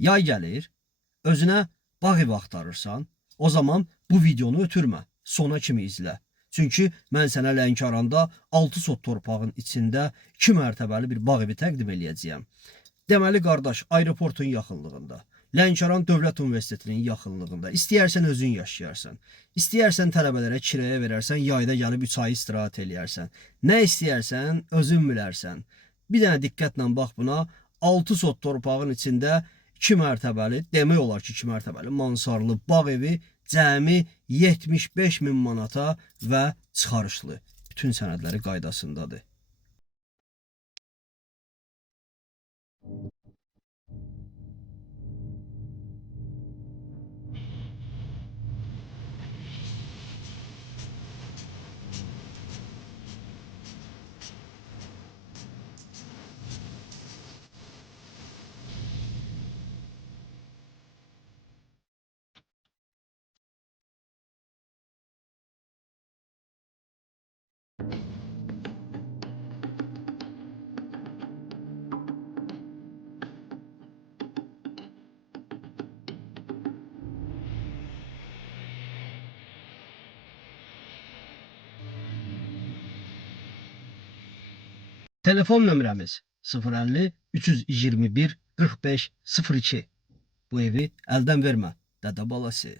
Yay gəlir, özünə bağ evi axtarırsan, o zaman bu videonu ötürmə, sona kimi izlə. Çünki mən sənə Lənkəranda 6 sot torpağın içində 2 mərtəbəli bir bağ evi təqdim eləyəcəyəm. Deməli qardaş, aeroportun yaxınlığında, Lənkəran Dövlət Universitetinin yaxınlığında, istəyərsən özün yaşayarsan, istəyərsən tələbələrə kirəyə verərsən, yayda gəlib 3 ay istirahət eləyərsən, nə istəyərsən özün bilərsən. Bir dənə diqqətlə bax buna, 6 sot torpağın içində 2 mərtəbəli, demək olar ki 2 mərtəbəli mansarlı bağ evi cəmi 75.000 manata və çıxarışlı. Bütün sənədləri qaydasındadır. Telefon nömrəmiz 050 321 45 02. Bu evi əldən vermə, dədə balası.